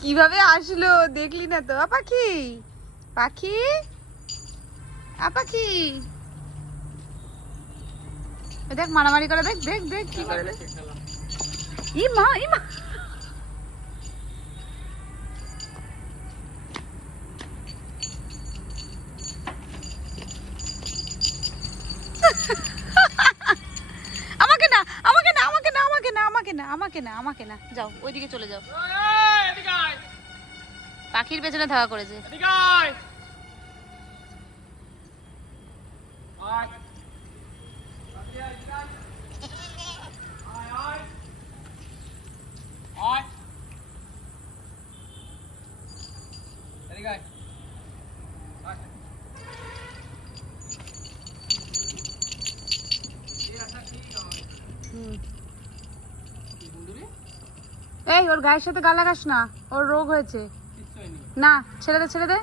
কীভাবে আসলো দেখলি না তো পাখি? পাখি? পাখি? দেখ মারামারি করে দেখ দেখ দেখ কি করে দেখ। ই মা ই মা আমাকে না আমাকে না আমাকে না আমাকে না আমাকে না আমাকে না। যাও ওইদিকে চলে যাও। পাখির পেছনে থাকা করেছে। এই ওর গায়ের সাথে গালাগাস না। ওর রোগ হয়েছে। না ছেড়ে দে ছেড়ে দে।